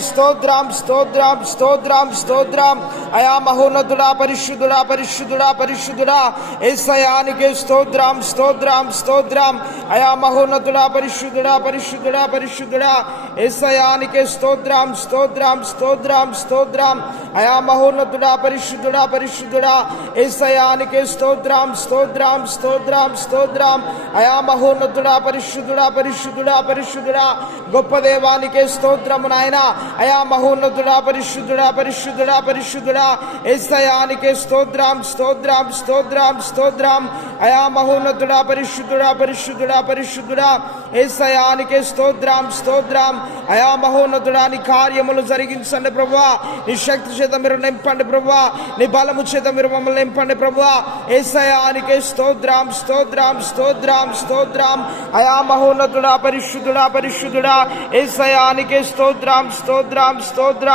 స్తోత్రం స్తోత్రం స్తోత్రం స్తోత్రం అయా మహోన్నతుడా పరిశుద్ధుడా పరిశుద్ధుడా పరిశుద్ధుడా యేసయ్యానికే స్తోత్రం స్తోత్రం స్తోత్రం అయా మహోన్నతుడా పరిశుద్ధుడా పరిశుద్ధుడా పరిశుద్ధుడా యేసయ్యానికే స్తోత్రం స్తోత్రం స్తోత్రం స్తోత్రం అయా మహోన్నతుడా పరిశుద్ధుడా పరిశుద్ధుడా యేసయ్యానికే స్తోత్రం స్తోత్రం స్తోత్రం స్తోత్రం అయా మహోన్నతుడా పరిశుద్ధుడా పరిశుద్ధుడా పరిశుద్ధుడా గొప్ప దేవానికే స్తోత్రము నాయనా అయా మహోన్నతుడా పరిశుద్ధుడా పరిశుద్ధుడా పరిశుద్ధుడా యేసయ్యానికే స్తోత్రం స్తోత్రం స్తోత్రం స్తోత్రం అయా మహోన్నతుడా పరిశుద్ధుడా పరిశుద్ధుడా పరిశుద్ధుడా యేసయ్యానికే స్తోత్రం స్తోత్రం అయా మహోన్నతుడా నీ కార్యములు జరిగించండి ప్రభువా, నీ శక్తి చేత మీరు నింపండి ప్రభువా, నీ బలము చేత మీరు మమ్మల్ని నింపండి ప్రభువా. యేసయ్యానికే స్తోత్రం స్తోత్రం స్తోత్రం స్తోత్రం అయా మహోన్నతుడా పరిశుద్ధుడా పరిశుద్ధుడా యేసయ్యానికే స్తోత్రం స్తోత్రం స్తోత్రం